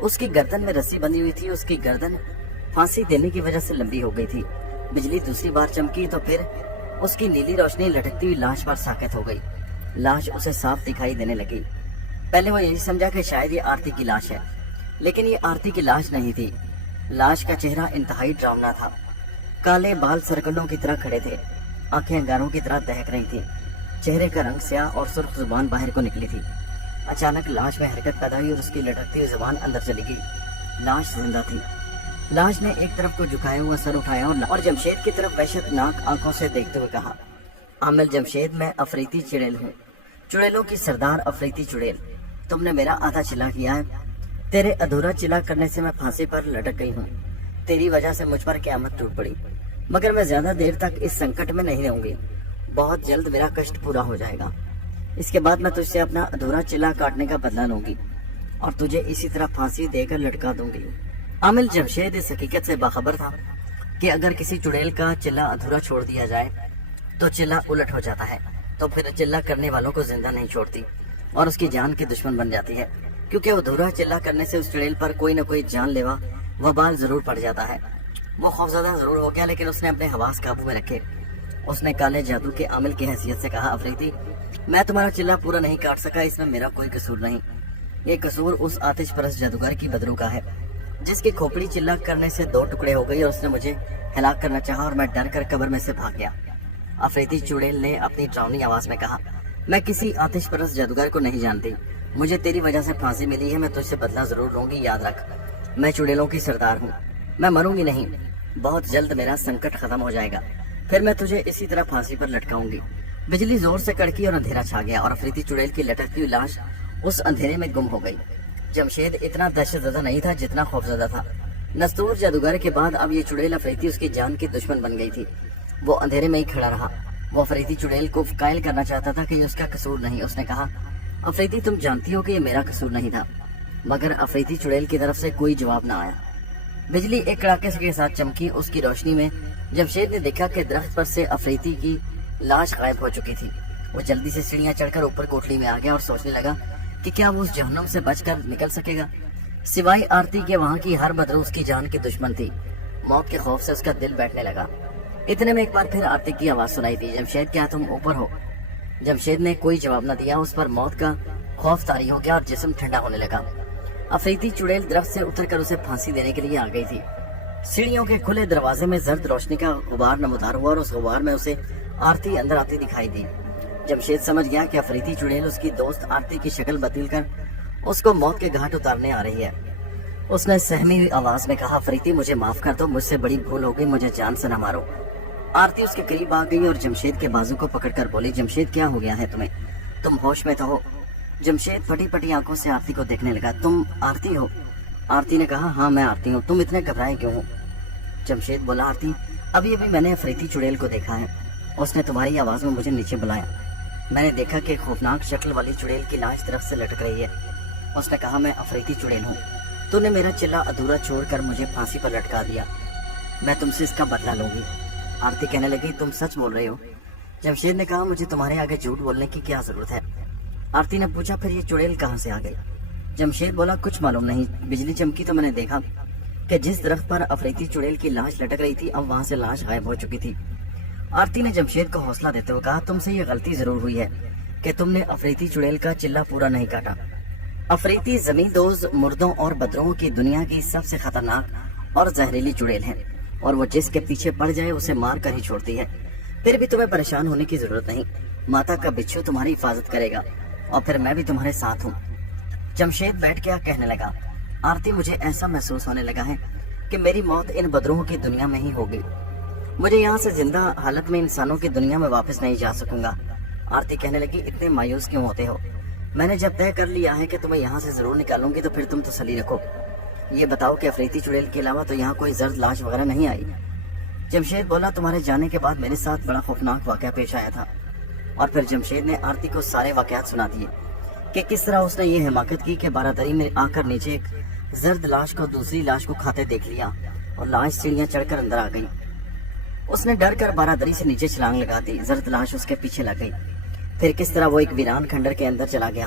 اس کی گردن میں رسی بندھی ہوئی تھی. اس کی گردن پھانسی دینے کی وجہ سے لمبی ہو گئی تھی. بجلی دوسری بار چمکی تو پھر اس کی نیلی روشنی لٹکتی ہوئی لاش پر ساکت ہو گئی. لاش اسے صاف دکھائی دینے لگی. پہلے وہ یہی سمجھا کہ شاید یہ آرتی کی لاش ہے، لیکن یہ آرتی کی لاش نہیں تھی. لاش کا چہرہ انتہائی ڈراؤنا تھا. کالے بال سرکنڈوں کی طرح کھڑے تھے، آنکھیں انگاروں کی طرح دہک رہی تھیں، چہرے کا رنگ سیاہ اور سرخ زبان باہر کو نکلی تھی. اچانک لاش میں حرکت پیدا ہوئی اور اس کی لٹکتی ہوئی زبان اندر چلی گئی. لاش زندہ تھی. لاش نے ایک طرف کو جھکایا ہوا سر اٹھایا اور جمشید کی طرف وحشت ناک آنکھوں سے دیکھتے ہوئے کہا، عامل جمشید، میں افریتی چڑیل ہوں، چڑیلوں کی سردار افریتی چڑیل. تم نے میرا آدھا چلا کیا ہے. تیرے ادھورا چلا کرنے سے میں پھانسی پر لٹک گئی ہوں. تیری وجہ سے مجھ پر قیامت ٹوٹ پڑی، مگر میں زیادہ دیر تک اس سنکٹ میں نہیں رہوں گی. بہت جلد میرا کشٹ پورا ہو جائے گا. اس کے بعد میں تجھ سے اپنا ادھورا چلا کاٹنے کا بدلہ لوں گی اور تجھے اسی طرح پھانسی دے کر لٹکا دوں گی. عامل جمشید اس حقیقت سے باخبر تھا کہ اگر کسی چڑیل کا چلا ادھورا چھوڑ دیا جائے تو چلا الٹ ہو جاتا ہے، تو پھر چلا کرنے والوں کو زندہ نہیں چھوڑتی اور اس کی جان کی دشمن بن جاتی ہے، کیونکہ ادھورا چلا کرنے سے اس چڑیل پر کوئی نہ کوئی جان لیوا وبال ضرور پڑ جاتا ہے. وہ خوفزدہ ضرور ہو گیا، لیکن اس نے اپنے حواس قابو میں رکھے. اس نے کالے جادو کے عامل کی حیثیت سے کہا، افریتی، میں تمہارا چلا پورا نہیں کاٹ سکا، اس میں میرا کوئی قصور نہیں. یہ قصور اس آتش پرست جادوگر کی بدرو کا ہے جس کی کھوپڑی چلا کرنے سے 2 ٹکڑے ہو گئی اور اس نے مجھے ہلاک کرنا چاہا اور میں ڈر کر قبر میں سے بھاگ گیا. افریتی چڑیل نے اپنی ڈراؤنی آواز میں کہا، میں کسی آتش پرست جادوگر کو نہیں جانتی. مجھے تیری وجہ سے پھانسی ملی ہے، میں تجھ سے بدلہ ضرور لوں گی. یاد رکھ، میں چڑیلوں کی سردار ہوں، میں مروں گی نہیں. بہت جلد میرا سنکٹ ختم ہو جائے گا، پھر میں تجھے اسی طرح پھانسی پر لٹکاؤں گی. بجلی زور سے کڑکی اور اندھیرا چھا گیا اور افریتی چڑیل کی لٹکتی ہوئی لاش اس اندھیرے میں گم ہو گئی. جمشید اتنا دہشت زدہ نہیں تھا جتنا خوفزدہ تھا. نستور جادوگر کے بعد اب یہ چڑیل افریتی اس کی جان کی دشمن بن گئی تھی. وہ اندھیرے میں ہی کھڑا رہا. وہ افریتی چڑیل کو قائل کرنا چاہتا تھا کہ یہ اس کا قصور نہیں. اس نے کہا، افریتی، تم جانتی ہو کہ یہ میرا قصور نہیں تھا. مگر افریتی چڑیل کی طرف سے کوئی جواب نہ آیا. بجلی ایک کڑاکے کے ساتھ چمکی. اس کی روشنی میں جمشید نے دیکھا کہ درخت پر سے افریتی کی لاش غائب ہو چکی تھی. وہ جلدی سے سیڑھیاں چڑھ کر اوپر کوٹلی میں آ گیا اور سوچنے لگا کہ کیا وہ اس جہنم سے بچ کر نکل سکے گا. سوائے آرتی کے وہاں کی ہر بدرو اس کی جان کی دشمن تھی. موت کے خوف سے اس کا دل بیٹھنے لگا. اتنے میں ایک بار پھر آرتی کی آواز سنائی دی، جمشید، کیا تم اوپر ہو؟ جمشید نے کوئی جواب نہ دیا. اس پر موت کا خوف طاری ہو گیا اور جسم ٹھنڈا ہونے لگا. افریتی چڑیل درخت سے اتر کر اسے پھانسی دینے کے لیے آ گئی تھی. سیڑھیوں کے کھلے دروازے میں زرد روشنی کا غبار نمودار ہوا اور اس غبار میں اسے آرتی اندر آتی دکھائی دی. جمشید سمجھ گیا کہ افریتی چڑیل اس کی دوست آرتی کی شکل بدل کر اس کو موت کے گھاٹ اتارنے آ رہی ہے. اس نے سہمی ہوئی آواز میں کہا، افریتی، مجھے معاف کر دو، مجھ سے بڑی بھول ہو گئی، مجھے جان سے نہ مارو. آرتی اس کے قریب آ گئی اور جمشید کے بازو کو پکڑ کر بولی، جمشید، کیا ہو گیا ہے تمہیں؟ تم ہوش میں تو ہو؟ جمشید پھٹی پھٹی آنکھوں سے آرتی کو دیکھنے لگا. تم آرتی ہو؟ آرتی نے کہا، ہاں میں آرتی ہوں. تم اتنے گھبرائے کیوں ہو؟ جمشید بولا، آرتی، ابھی میں نے افریتی چڑیل کو دیکھا ہے. اس نے تمہاری آواز میں مجھے نیچے بلایا. میں نے دیکھا کہ خوفناک شکل والی چڑیل کی لاش درخت سے لٹک رہی ہے. اس نے کہا، میں افریتی چڑیل ہوں. تو نے میرا چلا ادھورا چھوڑ کر مجھے پھانسی پر لٹکا دیا. میں تم سے اس کا بدلہ لوں گی. آرتی کہنے لگی، تم سچ بول رہے ہو؟ جمشید نے کہا، مجھے تمہارے آگے جھوٹ بولنے کی کیا ضرورت ہے؟ آرتی نے پوچھا، پھر یہ چڑیل کہاں سے آ گئی؟ جمشید بولا، کچھ معلوم نہیں. بجلی چمکی تو میں نے دیکھا کہ جس درخت پر افریتی چڑیل کی لاش لٹک رہی تھی اب وہاں سے لاش غائب ہو چکی تھی. آرتی نے جمشید کو حوصلہ دیتے ہوئے کہا، تم سے یہ غلطی ضرور ہوئی ہے کہ تم نے افریتی چڑیل کا چلا پورا نہیں کاٹا. افریتی زمین دوز مردوں اور بدروں کی دنیا کی سب سے خطرناک اور زہریلی چڑیل ہے اور وہ جس کے پیچھے پڑ جائے اسے مار کر ہی چھوڑتی ہے. پھر بھی تمہیں پریشان ہونے کی ضرورت نہیں. ماتا کا بچھو تمہاری حفاظت کرے گا اور پھر میں بھی تمہارے ساتھ ہوں. جمشید بیٹھ گیا، کہنے لگا، آرتی، مجھے ایسا محسوس ہونے لگا ہے کہ میری موت ان بدروں کی دنیا میں ہی ہوگی. مجھے یہاں سے زندہ حالت میں انسانوں کی دنیا میں واپس نہیں جا سکوں گا. آرتی کہنے لگی، اتنے مایوس کیوں ہوتے ہو؟ میں نے جب طے کر لیا ہے کہ تمہیں یہاں سے ضرور نکالوں گی تو پھر تم تسلی رکھو. یہ بتاؤ کہ افریتی چڑیل کے علاوہ تو یہاں کوئی زرد لاش وغیرہ نہیں آئی؟ جمشید بولا، تمہارے جانے کے بعد میرے ساتھ بڑا خوفناک واقعہ پیش آیا تھا. اور پھر جمشید نے آرتی کو سارے واقعات سنا دیے کہ کس طرح اس نے یہ حماقت کی کہ بارادری میں آ کر نیچے ایک زرد لاش کو دوسری لاش کو کھاتے دیکھ لیا اور لاش سیڑھیاں چڑھ کر اندر آ گئی. اس نے ڈر کر بارادری سے نیچے چھلانگ لگا دی. زرد لاش اس کے پیچھے لگ گئی. پھر کس طرح وہ ایک ویران کھنڈر کے اندر چلا گیا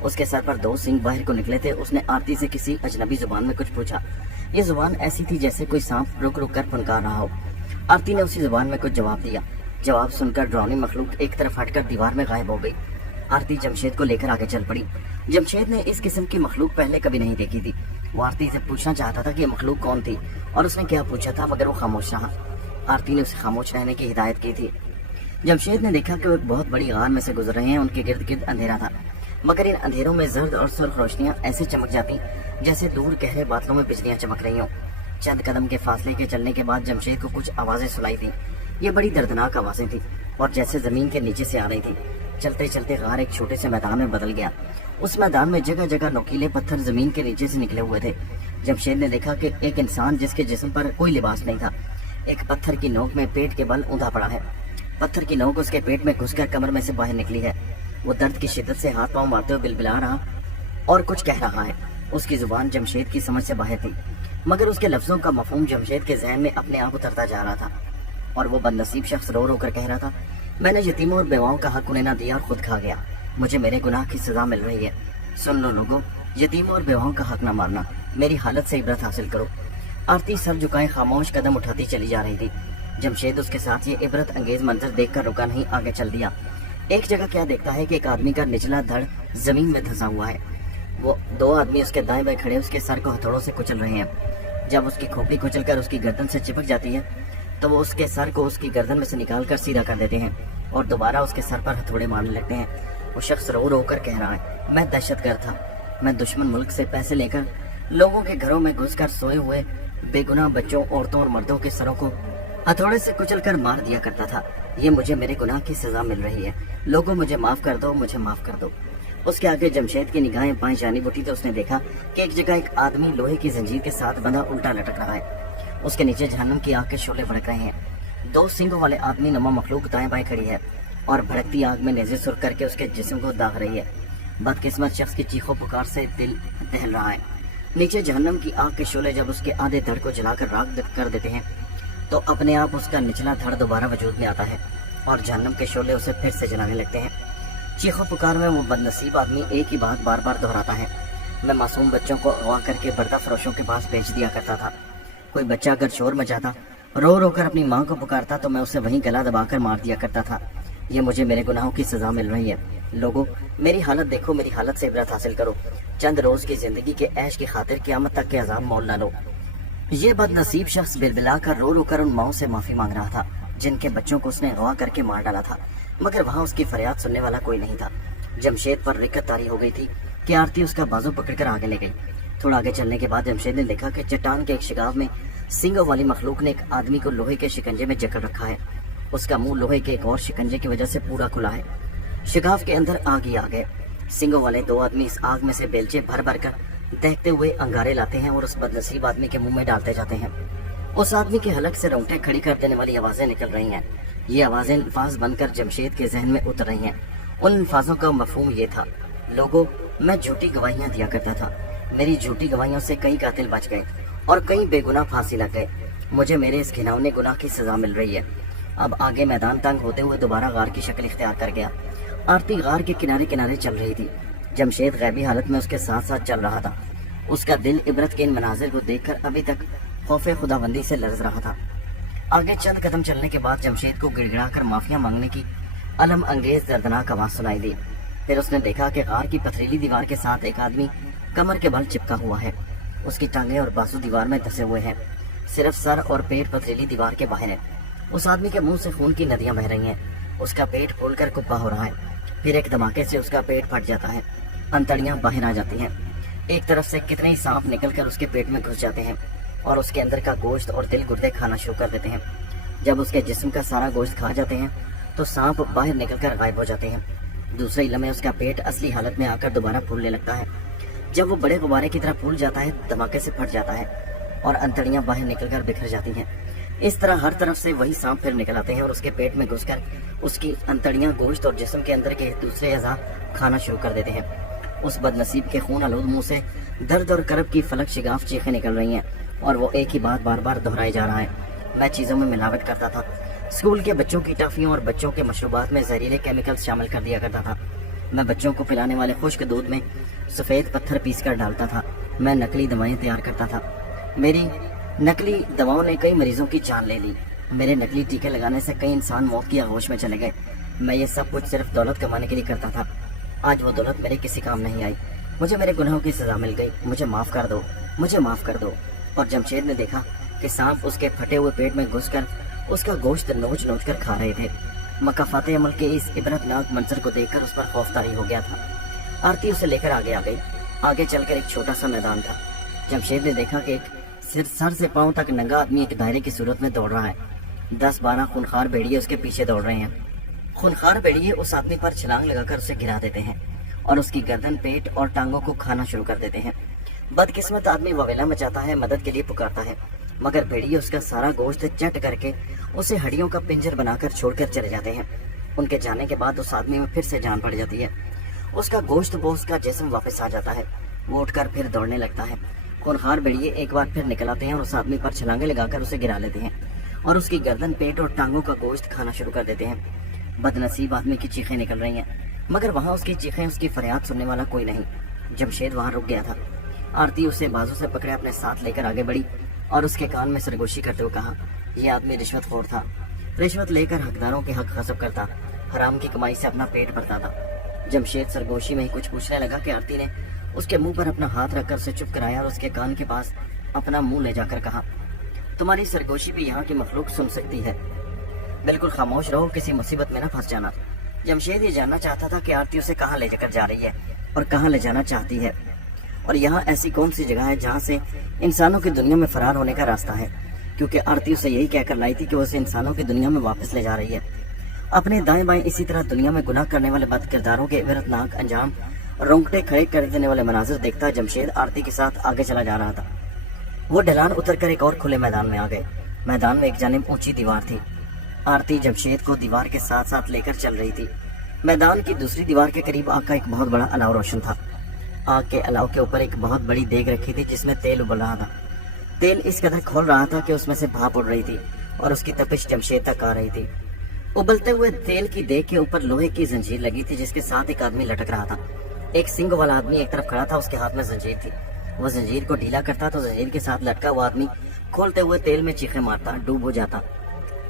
اس کے سر پر 2 سینگ باہر کو نکلے تھے۔ اس نے آرتی سے کسی اجنبی زبان میں کچھ پوچھا۔ یہ زبان ایسی تھی جیسے کوئی سانپ رک رک کر پھنکار رہا ہو۔ آرتی نے اسی زبان میں کچھ جواب دیا۔ جواب سن کر ڈراؤنی مخلوق ایک طرف ہٹ کر دیوار میں غائب ہو گئی۔ آرتی جمشید کو لے کر آگے چل پڑی۔ جمشید نے اس قسم کی مخلوق پہلے کبھی نہیں دیکھی تھی۔ وہ آرتی سے پوچھنا چاہتا تھا کہ یہ مخلوق کون تھی اور اس نے کیا پوچھا تھا، مگر وہ خاموش رہا۔ آرتی نے اسے خاموش رہنے کی ہدایت کی تھی۔ جمشید نے دیکھا کہ وہ ایک بہت بڑی غار میں سے گزر رہے ہیں۔ ان کے گرد گرد اندھیرا تھا، مگر ان اندھیروں میں زرد اور سرخ روشنیاں ایسے چمک جاتی جیسے دور گہرے بادلوں میں بجلیاں چمک رہی ہوں۔ چند قدم کے فاصلے کے چلنے کے بعد جمشید کو کچھ آوازیں سنائی تھیں۔ یہ بڑی دردناک آوازیں تھیں اور جیسے زمین کے نیچے سے آ رہی تھیں۔ چلتے چلتے غار ایک چھوٹے سے میدان میں بدل گیا۔ اس میدان میں جگہ جگہ نوکیلے پتھر زمین کے نیچے سے نکلے ہوئے تھے۔ جمشید نے دیکھا کہ ایک انسان جس کے جسم پر کوئی لباس نہیں تھا، ایک پتھر کی نوک میں پیٹ کے بل اوندا پڑا ہے۔ پتھر کی نوک اس کے پیٹ میں گھس کر کمر میں سے باہر نکلی ہے۔ وہ درد کی شدت سے ہاتھ پاؤں مارتے ہوئے بلبلا رہا اور کچھ کہہ رہا ہے۔ اس کی زبان جمشید کی سمجھ سے باہر تھی، مگر اس کے لفظوں کا مفہوم جمشید کے ذہن میں اپنے آپ اترتا جا رہا تھا، اور وہ بد نصیب شخص رو رو کر کہہ رہا تھا، میں نے یتیموں اور بیواؤں کا حق انہیں نہ دیا اور خود کھا گیا، مجھے میرے گناہ کی سزا مل رہی ہے۔ سن لو لوگوں، یتیموں اور بیواؤں کا حق نہ مارنا، میری حالت سے عبرت حاصل کرو۔ آرتی سر جھکائے خاموش قدم اٹھاتی چلی جا رہی تھی۔ جمشید اس کے ساتھ یہ عبرت انگیز منظر دیکھ کر رکا نہیں، آگے چل دیا۔ ایک جگہ کیا دیکھتا ہے کہ ایک آدمی کا نچلا دھڑ زمین میں دھنسا ہوا ہے۔ وہ 2 آدمی اس کے دائیں بائیں کھڑے اس کے سر کو ہتھوڑوں سے کچل رہے ہیں۔ جب اس کی کھوپڑی کچل کر اس کی گردن سے چپک جاتی ہے تو وہ اس کے سر کو اس کی گردن میں سے نکال کر سیدھا کر دیتے ہیں اور دوبارہ اس کے سر پر ہتھوڑے مارنے لگتے ہیں۔ وہ شخص رو رو کر کہہ رہا ہے، میں دہشت گرد تھا، میں دشمن ملک سے پیسے لے کر لوگوں کے گھروں میں گھس کر سوئے ہوئے بے گناہ بچوں، عورتوں اور مردوں کے سروں کو ہتھوڑے سے کچل کر مار دیا کرتا تھا۔ یہ مجھے میرے گناہ کی سزا مل رہی ہے، لوگوں مجھے معاف کر دو، مجھے معاف کر دو۔ اس کے آگے جمشید کی نگاہیں بائیں جانب اٹھی تو اس نے دیکھا کہ ایک جگہ ایک آدمی لوہے کی زنجیر کے ساتھ بندھا الٹا لٹک رہا ہے۔ اس کے نیچے جہنم کی آگ کے شعلے بھڑک رہے ہیں۔ 2 سینگوں والے آدمی نما مخلوق دائیں بائیں کھڑی ہے اور بھڑکتی آگ میں نیزے سرخ کر کے اس کے جسم کو داغ رہی ہے۔ بدقسمت شخص کی چیخوں پکار سے دل دہل رہا ہے۔ نیچے جہنم کی آگ کے شعلے جب اس کے آدھے دھڑ کو جلا کر راکھ کر دیتے ہیں تو اپنے آپ اس کا نچلا دھڑ دوبارہ وجود میں آتا ہے اور جہنم کے شعلے اسے پھر سے جلانے لگتے ہیں۔ چیخوں پکار میں وہ بد نصیب آدمی ایک ہی بات بار بار دہراتا ہے، میں معصوم بچوں کو اغوا کر کے بردہ فروشوں کے پاس بیچ دیا کرتا تھا۔ کوئی بچہ اگر شور مچاتا، رو رو کر اپنی ماں کو پکارتا تو میں اسے وہیں گلا دبا کر مار دیا کرتا تھا۔ یہ مجھے میرے گناہوں کی سزا مل رہی ہے۔ لوگوں، میری حالت دیکھو، میری حالت سے عبرت حاصل کرو۔ چند روز کی زندگی کے عیش کی خاطر قیامت تک کے عذاب مول نہ لو۔ یہ بد نصیب شخص بلبلا کر رو رو کر ان ماؤں سے معافی مانگ رہا تھا جن کے بچوں کو اس نے اغوا کر کے مار ڈالا تھا، مگر وہاں اس کی فریاد سننے والا کوئی نہیں تھا۔ جمشید پر رکت طاری ہو گئی تھی کہ آرتی اس کا بازو پکڑ کر آگے لے گئی۔ تھوڑا آگے چلنے کے بعد جمشید نے دیکھا کہ چٹان کے ایک شگاف میں سینگوں والی مخلوق نے ایک آدمی کو لوہے کے شکنجے میں جکڑ رکھا ہے۔ اس کا منہ لوہے کے ایک اور شکنجے کی وجہ سے پورا کھلا ہے۔ شگاف کے اندر آگ ہی آگ ہے۔ سینگوں والے 2 آدمی اس آگ میں سے بیلچے بھر بھر کر دہتے ہوئے انگارے لاتے ہیں اور اس بد نصیب آدمی کے منہ میں ڈالتے جاتے ہیں۔ اس آدمی کے حلق سے رونگٹے کھڑی کر دینے والی آوازیں نکل رہی ہیں۔ یہ آوازیں الفاظ بن کر جمشید کے ذہن میں اتر رہی ہیں۔ ان الفاظوں کا مفہوم یہ تھا، لوگوں، میں جھوٹی گواہیاں دیا کرتا تھا، میری جھوٹی گواہیوں سے کئی قاتل بچ گئے اور کئی بے گناہ پھانسی لگ گئے، مجھے میرے اس گھناؤنے گناہ کی سزا مل رہی ہے۔ اب آگے میدان تنگ ہوتے ہوئے دوبارہ غار کی شکل اختیار کر گیا۔ آرتی غار کے کنارے کنارے چل رہی تھی۔ جمشید غیبی حالت میں اس کے ساتھ ساتھ چل رہا تھا۔ اس کا دل عبرت کے ان مناظر کو دیکھ کر ابھی تک خوف خداوندی سے لرز رہا تھا۔ آگے چند قدم چلنے کے بعد جمشید کو گڑ گڑا کر معافیاں مانگنے کی الم انگیز دردناک آواز سنائی دی۔ پھر اس نے دیکھا کہ غار کی پتھریلی دیوار کے ساتھ ایک آدمی کمر کے بل چپکا ہوا ہے۔ اس کی ٹانگیں اور بازو دیوار میں دھسے ہوئے ہیں، صرف سر اور پیٹ پتھریلی دیوار کے باہر ہے۔ اس آدمی کے منہ سے خون کی ندیاں بہہ رہی ہیں۔ اس کا پیٹ پھول کر کپا ہو رہا ہے، پھر ایک دھماکے سے اس کا پیٹ پھٹ جاتا ہے، انتڑیاں باہر آ جاتی ہیں۔ ایک طرف سے کتنے ہی سانپ نکل کر اس کے پیٹ میں گھس جاتے ہیں اور اس کے اندر کا گوشت اور دل گردے کھانا شروع کر دیتے ہیں۔ جب اس کے جسم کا سارا گوشت کھا جاتے ہیں تو سانپ باہر نکل کر غائب ہو جاتے ہیں۔ دوسرے لمحے اس کا پیٹ اصلی حالت میں آ کر دوبارہ پھولنے لگتا ہے۔ جب وہ بڑے غبارے کی طرح پھول جاتا ہے، دھماکے سے پھٹ جاتا ہے اور انتڑیاں باہر نکل کر بکھر جاتی ہیں۔ اس طرح ہر طرف سے وہی سانپ پھر نکل آتے ہیں اور اس کے پیٹ میں گھس کر اس کی انتڑیاں گوشت اور جسم کے اندر کے دوسرے اعضاء کھانا شروع کر دیتے ہیں۔ اس بد نصیب کے خون آلود منہ سے درد اور کرب کی فلک شگاف چیخیں نکل رہی ہیں اور وہ ایک ہی بات بار بار دہرائی جا رہا ہے، میں چیزوں میں ملاوٹ کرتا تھا، اسکول کے بچوں کی ٹافیوں اور بچوں کے مشروبات میں زہریلے کیمیکلز شامل کر دیا کرتا تھا، میں بچوں کو پلانے والے خشک دودھ میں سفید پتھر پیس کر ڈالتا تھا۔ میں نقلی دوائیں تیار کرتا تھا۔ میری نقلی دواؤں نے کئی مریضوں کی جان لے لی۔ میرے نقلی ٹیکے لگانے سے کئی انسان موت کی آغوش میں چلے گئے۔ میں یہ سب کچھ صرف دولت کمانے کے لیے کرتا تھا۔ آج وہ دولت میرے کسی کام نہیں آئی۔ مجھے میرے گناہوں کی سزا مل گئی۔ مجھے معاف کر دو، مجھے معاف کر دو۔ اور جمشید نے دیکھا کہ سانپ اس کے پھٹے ہوئے پیٹ میں گھس کر اس کا گوشت نوچ نوچ کر کھا رہے تھے۔ مکافات عمل کے اس عبرتناک منظر کو دیکھ کر اس پر خوف طاری ہو گیا تھا۔ آرتی اسے لے کر آگے آ گئی۔ آگے چل کر ایک چھوٹا سا میدان تھا۔ جمشید نے دیکھا کہ ایک سر سے پاؤں تک ننگا آدمی ایک دائرے کی صورت میں دوڑ رہا ہے۔ 10-12 خونخوار بھیڑیے اس کے پیچھے دوڑ رہے ہیں۔ خونخوار بھیڑیے اس آدمی پر چھلانگ لگا کر اسے گرا دیتے ہیں اور اس کی گردن، پیٹ اور ٹانگوں کو کھانا شروع کر دیتے ہیں۔ بدقسمت آدمی وویلا مچاتا ہے، مدد کے لیے پکارتا ہے، مگر بھیڑیے اس کا سارا گوشت چٹ کر کے اسے ہڈیوں کا پنجر بنا کر چھوڑ کر چلے جاتے ہیں۔ ان کے جانے کے بعد اس آدمی میں پھر سے جان پڑ جاتی ہے۔ اس کا گوشت بوس کا جسم واپس آ جاتا ہے۔ وہ اٹھ کر پھر دوڑنے لگتا ہے۔ خونخوار بھیڑیے ایک بار پھر نکل آتے ہیں اور اس آدمی پر چھلانگیں لگا کر اسے گرا لیتے ہیں اور اس کی گردن، پیٹ اور ٹانگوں کا گوشت کھانا شروع کر دیتے ہیں۔ بدنصیب آدمی کی چیخیں نکل رہی ہیں، مگر وہاں اس کی چیخیں، اس کی فریاد سننے والا کوئی نہیں۔ جمشید وہاں رک گیا تھا۔ آرتی اسے بازو سے پکڑے اپنے ساتھ لے کر آگے بڑھی اور اس کے کان میں سرگوشی کرتے ہوئے کہا، یہ آدمی رشوت خور تھا، رشوت لے کر حقداروں کے حق غصب کرتا، حرام کی کمائی سے اپنا پیٹ بھرتا تھا۔ جمشید سرگوشی میں ہی کچھ پوچھنے لگا کہ آرتی نے اس کے منہ پر اپنا ہاتھ رکھ کر اسے چپ کرایا اور اس کے کان کے پاس اپنا منہ لے جا کر کہا، تمہاری سرگوشی بھی یہاں کی مخلوق سن سکتی ہے، بالکل خاموش رہو، کسی مصیبت میں نہ پھنس جانا۔ جمشید یہ جاننا چاہتا تھا کہ آرتی اسے کہاں لے جا کر جا رہی ہے اور کہاں لے جانا چاہتی ہے، اور یہاں ایسی کون سی جگہ ہے جہاں سے انسانوں کی دنیا میں فرار ہونے کا راستہ ہے، کیونکہ آرتی اسے یہی کہہ کر لائی تھی کہ وہ اسے انسانوں کی دنیا میں واپس لے جا رہی ہے۔ اپنے دائیں بائیں اسی طرح دنیا میں گناہ کرنے والے بد کرداروں کے عبرتناک انجام، رونگٹے کھڑے کر دینے والے مناظر دیکھتا جمشید آرتی کے ساتھ آگے چلا جا رہا تھا۔ وہ ڈھلان اتر کر ایک اور کھلے میدان میں آ گئے۔ میدان میں ایک جانب اونچی دیوار تھی۔ آرتی جمشید کو دیوار کے ساتھ ساتھ لے کر چل رہی تھی۔ میدان کی دوسری دیوار کے قریب آگ کا ایک بہت بڑا الاؤ روشن تھا۔ آگ کے الاؤ کے اوپر ایک بہت بڑی دیگ رکھی تھی جس میں تیل ابل رہا تھا۔ تیل اس قدر کھول رہا تھا کہ اس میں سے بھاپ اڑ رہی تھی اور اس کی تپش جمشید تک آ رہی تھی۔ ابلتے ہوئے تیل کی دیگ کے اوپر لوہے کی زنجیر لگی تھی جس کے ساتھ ایک آدمی لٹک رہا تھا۔ ایک سنگ والا آدمی ایک طرف کھڑا تھا، اس کے ہاتھ میں زنجیر تھی۔ وہ زنجیر کو ڈھیلا کرتا تو زنجیر کے ساتھ لٹکا ہوا آدمی کھولتے ہوئے تیل میں چیخیں مارتا، ڈوب ہو جاتا۔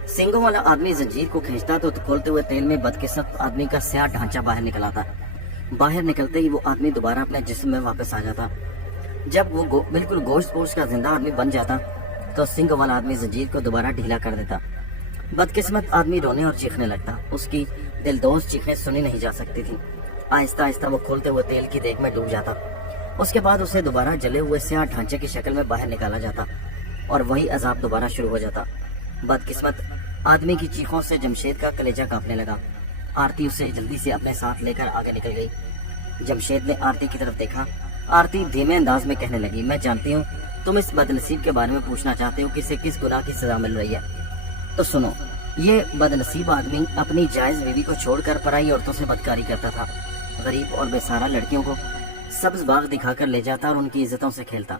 سنگوں والا آدمی زنجیر کو کھینچتا تو کھولتے ہوئے تیل میں بدقسمت آدمی کا سیاہ ڈھانچہ باہر نکل آتا۔ باہر نکلتے ہی وہ آدمی دوبارہ اپنے جسم میں واپس آ جاتا۔ جب وہ بالکل گوشت پوش کا زندہ آدمی بن جاتا تو سنگ والا آدمی زنجیر کو دوبارہ ڈھیلا کر دیتا۔ بدقسمت آدمی رونے اور چیخنے لگتا۔ اس کی دلدوز چیخیں سنی نہیں جا سکتی تھی۔ آہستہ آہستہ وہ کھولتے ہوئے تیل کی دیگ میں ڈوب جاتا۔ اس کے بعد اسے دوبارہ جلے ہوئے سیاہ ڈھانچے کی شکل میں باہر نکالا جاتا اور وہی عذاب دوبارہ شروع ہو جاتا۔ بدقسمت آدمی کی چیخوں سے جمشید کا کلیجہ کانپنے لگا۔ آرتی اسے جلدی سے اپنے ساتھ لے کر آگے نکل گئی۔ جمشید نے آرتی کی طرف دیکھا۔ آرتی دھیمے انداز میں کہنے لگی، میں جانتی ہوں تم اس بدنصیب کے بارے میں پوچھنا چاہتے ہو کہ اسے کس گناہ کی سزا مل رہی ہے، تو سنو۔ یہ بدنصیب آدمی اپنی جائز بیوی کو چھوڑ کر پرائی عورتوں سے بدکاری کرتا تھا۔ غریب اور بیسارہ لڑکیوں کو سبز باغ دکھا کر لے جاتا اور ان کی عزتوں سے کھیلتا۔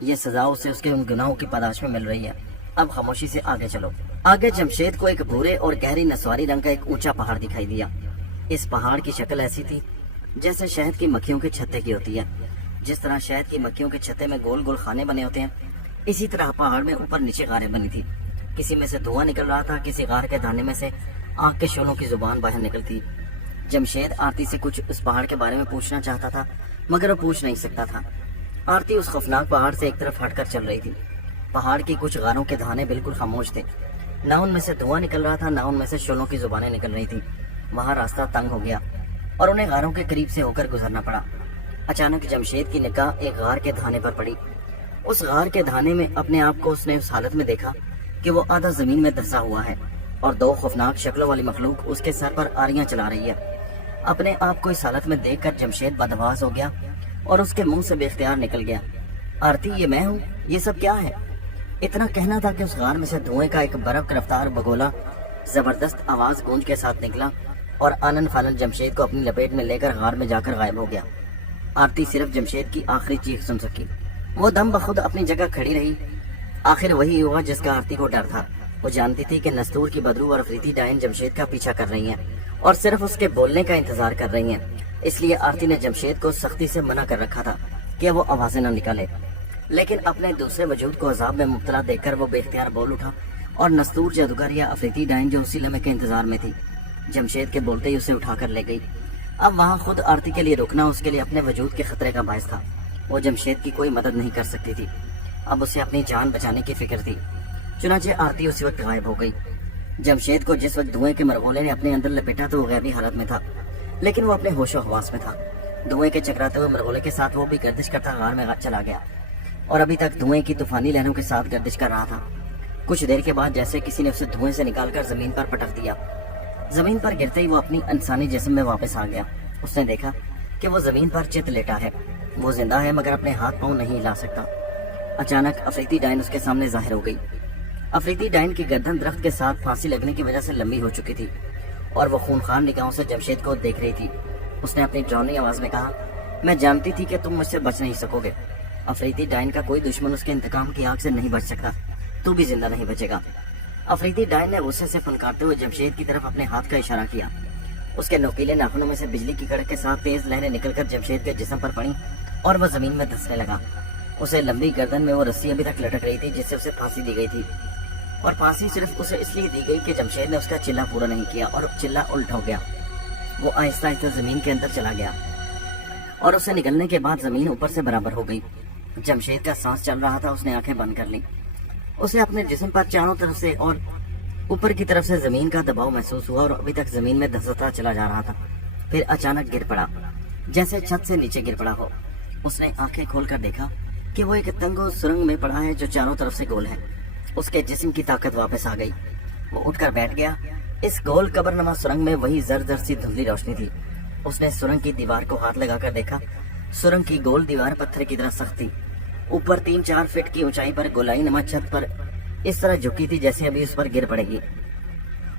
یہ سزا اسے اس کے ان گناہوں کی پاداش میں مل رہی ہے۔ اب خاموشی سے آگے چلو۔ آگے جمشید کو ایک بھورے اور گہری نسواری رنگ کا ایک اونچا پہاڑ دکھائی دیا۔ اس پہاڑ کی شکل ایسی تھی جیسے شہد کی مکھیوں کے چھتے کی ہوتی ہے۔ جس طرح شہد کی مکھیوں کے چھتے میں گول گول خانے بنے ہوتے ہیں، اسی طرح پہاڑ میں اوپر نیچے غاریں بنی تھی۔ کسی میں سے دھواں نکل رہا تھا، کسی غار کے دانے میں سے آگ کے شعلوں کی زبان باہر نکلتی۔ جمشید آرتی سے کچھ اس پہاڑ کے بارے میں پوچھنا چاہتا تھا مگر وہ پوچھ نہیں سکتا تھا۔ آرتی اس خوفناک پہاڑ سے ایک طرف ہٹ کر چل رہی تھی۔ پہاڑ کی کچھ غاروں کے دھانے بالکل خاموش تھے، نہ ان میں سے دھواں نکل رہا تھا، نہ ان میں سے شعلوں کی زبانیں نکل رہی تھیں۔ وہاں راستہ تنگ ہو گیا اور انہیں غاروں کے قریب سے ہو کر گزرنا پڑا۔ اچانک جمشید کی نگاہ ایک غار کے دھانے پر پڑی۔ اس غار کے دھانے میں اپنے آپ کو اس نے اس حالت میں دیکھا کہ وہ آدھا زمین میں دھسا ہوا ہے اور دو خوفناک شکلوں والی مخلوق اس کے سر پر آریاں چلا رہی ہے۔ اپنے آپ کو اس حالت میں دیکھ کر جمشید بدحواس ہو گیا اور اس کے منہ سے بے اختیار نکل گیا، آرتی یہ میں ہوں، یہ سب کیا ہے؟ اتنا کہنا تھا کہ اس غار میں سے دھوئیں کا ایک برق رفتار بگولا زبردست آواز گونج کے ساتھ نکلا اور آنن فانن جمشید کو اپنی لپیٹ میں لے کر غار میں جا کر غائب ہو گیا۔ آرتی صرف جمشید کی آخری چیخ سن سکی۔ وہ دم بخود اپنی جگہ کھڑی رہی۔ آخر وہی ہوا جس کا آرتی کو ڈر تھا۔ وہ جانتی تھی کہ نستور کی بدرو اور افریتی ڈائن جمشید کا پیچھا کر رہی ہیں اور صرف اس کے بولنے کا انتظار کر رہی ہیں۔ اس لیے آرتی نے جمشید کو سختی سے منع کر رکھا تھا کہ وہ آوازیں نہ نکالے، لیکن اپنے دوسرے وجود کو عذاب میں مبتلا دیکھ کر وہ بے اختیار بول اٹھا اور نستور جادوگر یا افریقی ڈائن جو اسی لمحے کے انتظار میں تھی جمشید کے بولتے ہی اسے اٹھا کر لے گئی۔ اب وہاں خود آرتی کے لیے رکنا اس کے لیے اپنے وجود کے خطرے کا باعث تھا۔ وہ جمشید کی کوئی مدد نہیں کر سکتی تھی، اب اسے اپنی جان بچانے کی فکر تھی۔ چنانچہ آرتی اسی وقت غائب ہو گئی۔ جمشید کو جس وقت دھوئیں کے مرغولے نے اپنے اندر لپیٹا تو وہ غیبی حالت میں تھا، لیکن وہ اپنے ہوش و حواس میں تھا۔ دھوئیں کے چکراتے ہوئے مرغولے کے ساتھ وہ بھی گردش کرتا غار میں چلا گیا اور ابھی تک دھوئیں کی طوفانی لہروں کے ساتھ گردش کر رہا تھا۔ کچھ دیر کے بعد جیسے کسی نے اسے دھوئیں سے نکال کر زمین پر پٹک دیا۔ زمین پر گرتے ہی وہ اپنی انسانی جسم میں واپس آ گیا۔ اس نے دیکھا کہ وہ زمین پر چت لیٹا ہے، وہ زندہ ہے مگر اپنے ہاتھ پاؤں نہیں ہلا سکتا۔ اچانک افریقی ڈائن اس کے سامنے ظاہر ہو گئی۔ افریقی ڈائن کی گردن درخت کے ساتھ پھانسی لگنے کی وجہ سے لمبی ہو چکی تھی اور وہ خونخوار نگاہوں سے جمشید کو دیکھ رہی تھی۔ اس نے اپنی ڈراؤنی آواز میں کہا، میں جانتی تھی کہ تم مجھ سے بچ نہیں سکو گے۔ افریقی ڈائن کا کوئی دشمن اس کے انتقام کی آگ سے نہیں بچ سکتا، تو بھی زندہ نہیں بچے گا۔ افریقی ڈائن نے غصے سے پھنکارتے ہوئے جمشید کی طرف اپنے ہاتھ کا اشارہ کیا۔ اس کے نوکیلے ناخنوں میں سے بجلی کی کڑک کے ساتھ تیز لہریں نکل کر جمشید کے جسم پر پڑیں اور وہ زمین میں دھنسنے لگا۔ اسے لمبی گردن میں وہ رسی ابھی تک لٹک رہی تھی جس سے اسے پھانسی دی گئی تھی، اور پھانسی صرف اسے اس لیے دی گئی کہ جمشید نے اس کا چلہ پورا نہیں کیا اور چلہ الٹ ہو گیا۔ وہ آہستہ آہستہ زمین کے اندر چلا گیا اور اسے نکلنے کے بعد زمین اوپر سے برابر ہو گئی۔ جمشید کا سانس چل رہا تھا، اس نے آنکھیں بند کر لیں۔ اسے اپنے جسم پر چاروں طرف سے اور اوپر کی طرف سے زمین کا دباؤ محسوس ہوا اور ابھی تک زمین میں دھستا چلا جا رہا تھا۔ پھر اچانک گر پڑا، جیسے چھت سے نیچے گر پڑا ہو۔ اس نے آنکھیں کھول کر دیکھا کہ وہ ایک تنگ سرنگ میں پڑا ہے جو چاروں طرف سے گول ہے۔ اس کے جسم کی طاقت واپس آ گئی، وہ اٹھ کر بیٹھ گیا۔ اس گول قبر نما سرنگ میں وہی زر زر سی دھندلی روشنی تھی۔ اس نے سرنگ کی دیوار کو ہاتھ لگا کر دیکھا۔ سرنگ کی گول دیوار پتھر کی طرح سخت تھی، اوپر 3-4 فٹ کی اونچائی پر گولائی نما چھت پر اس طرح جھکی تھی جیسے ابھی اس پر گر پڑے گی۔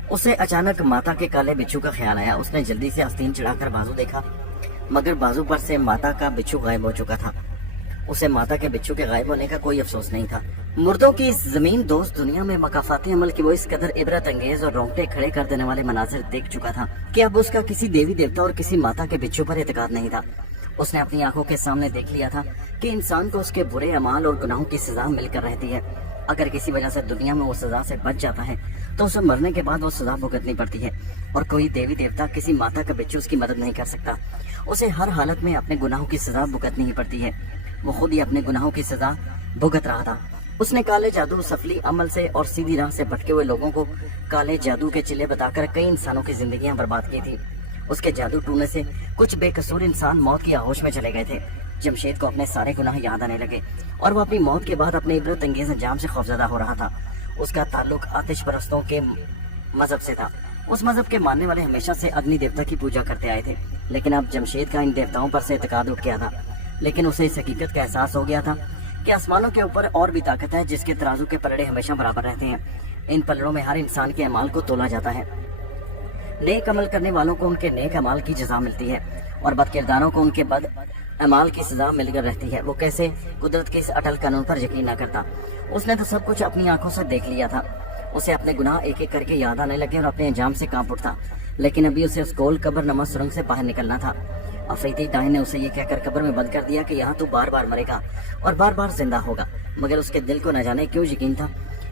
اسے اچانک ماتا کے کالے بچھو کا خیال آیا۔ اس نے جلدی سے آستین چڑھا کر بازو دیکھا، مگر بازو پر سے ماتا کا بچھو غائب ہو چکا تھا۔ اسے ماتا کے بچھو کے غائب ہونے کا کوئی افسوس نہیں تھا۔ مردوں کی اس زمین دوست دنیا میں مقافاتی عمل کی وہ اس قدر عبرت انگیز اور رونگٹے کھڑے کر دینے والے مناظر دیکھ چکا تھا کہ اب اس کا کسی دیوی دیوتا اور کسی ماتا کے بچھو پر اعتقاد نہیں تھا۔ اس نے اپنی آنکھوں کے سامنے دیکھ لیا تھا کہ انسان کو اس کے برے اعمال اور گناہوں کی سزا مل کر رہتی ہے۔ اگر کسی وجہ سے دنیا میں وہ سزا سے بچ جاتا ہے تو اسے مرنے کے بعد وہ سزا بھگتنی پڑتی ہے، اور کوئی دیوی دیوتا کسی ماتا کا بچھو اس کی مدد نہیں کر سکتا۔ اسے ہر حالت میں اپنے گناہوں کی سزا بھگتنی ہی پڑتی ہے۔ وہ خود ہی اپنے گناہوں کی سزا بھگت رہا تھا۔ اس نے کالے جادو، سفلی عمل سے اور سیدھی راہ سے بھٹکے ہوئے لوگوں کو کالے جادو کے چلے بتا کر کئی انسانوں کی زندگیاں برباد کی تھی۔ اس کے جادو ٹونے سے کچھ بے قصور انسان موت کی آغوش میں چلے گئے تھے۔ جمشید کو اپنے سارے گناہ یاد آنے لگے اور وہ اپنی موت کے بعد اپنے عبرت انگیز انجام سے خوفزدہ ہو رہا تھا۔ اس کا تعلق آتش پرستوں کے مذہب سے تھا۔ اس مذہب کے ماننے والے ہمیشہ سے اگنی دیوتا کی پوجا کرتے آئے تھے، لیکن اب جمشید کا ان دیوتاؤں پر سے اعتقاد اٹھ گیا تھا۔ لیکن اسے اس حقیقت کا احساس ہو گیا تھا کہ آسمانوں کے اوپر اور بھی طاقت ہے جس کے ترازو کے پلڑے ہمیشہ برابر رہتے ہیں۔ ان پلڑوں میں ہر انسان کے اعمال کو تولا جاتا ہے۔ نیک عمل کرنے والوں کو ان کے نیک اعمال کی جزا ملتی ہے اور بد کرداروں کو ان کے بد اعمال کی سزا مل کر رہتی ہے۔ وہ کیسے قدرت کے اس اٹل قانون پر یقین نہ کرتا؟ اس نے تو سب کچھ اپنی آنکھوں سے دیکھ لیا تھا۔ اسے اپنے گناہ ایک ایک کر کے یاد آنے لگے اور اپنے انجام سے کانپ اٹھتا، لیکن ابھی اسے اس گول قبر نما سرنگ سے باہر نکلنا تھا۔ افریقی ڈائن نے اسے یہ کہہ کر قبر میں بند کر دیا کہ یہاں تو بار بار مرے گا اور بار بار زندہ ہوگا، مگر اس کے دل کو نہ جانے کیوں یقین تھا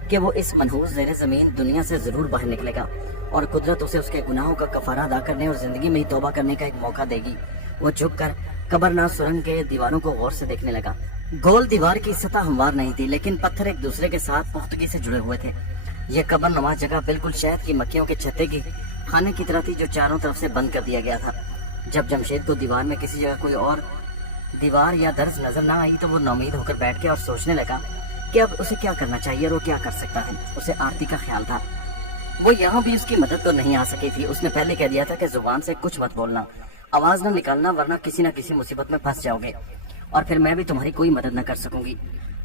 کہ وہ اس منحوس زیر زمین دنیا سے ضرور باہر نکلے گا اور قدرت اسے اس کے گناہوں کا کفارہ ادا کرنے اور زندگی میں ہی توبہ کرنے کا ایک موقع دے گی۔ وہ جھک کر قبرنہ سرنگ کے دیواروں کو غور سے دیکھنے لگا۔ گول دیوار کی سطح ہموار نہیں تھی، لیکن پتھر ایک دوسرے کے ساتھ پختگی سے جڑے ہوئے تھے۔ یہ قبر نما جگہ بالکل شہد کی مکھیوں کے چھتے کی خانے کی طرح تھی جو چاروں طرف سے بند کر دیا گیا تھا۔ جب جمشید کو دیوار میں کسی جگہ کوئی اور دیوار یا درز نظر نہ آئی تو وہ نومید ہو کر بیٹھ گیا اور سوچنے لگا کہ اب اسے کیا کرنا چاہیے اور وہ کیا کر سکتا ہے۔ اسے آرتی کا خیال تھا، وہ یہاں بھی اس کی مدد تو نہیں آ سکی تھی۔ اس نے پہلے کہہ دیا تھا کہ زبان سے کچھ مت بولنا، آواز نہ نکالنا، ورنہ کسی نہ کسی مصیبت میں پھنس جاؤ گے اور پھر میں بھی تمہاری کوئی مدد نہ کر سکوں گی۔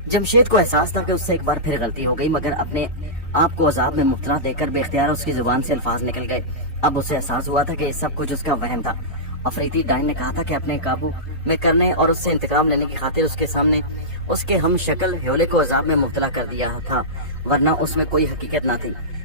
جمشید کو احساس تھا کہ اس سے ایک بار پھر غلطی ہو گئی، مگر اپنے آپ کو عذاب میں مبتلا دے کر بے اختیار اس کی زبان سے الفاظ نکل گئے۔ اب اسے احساس ہوا تھا کہ یہ سب کچھ اس کا وہم تھا۔ افریقی ڈائن نے کہا تھا کہ اپنے قابو میں کرنے اور اس سے انتقام لینے کی خاطر اس کے سامنے اس کے ہم شکل ہیولے کو عذاب میں مبتلا کر دیا تھا، ورنہ اس میں کوئی حقیقت نہ تھی۔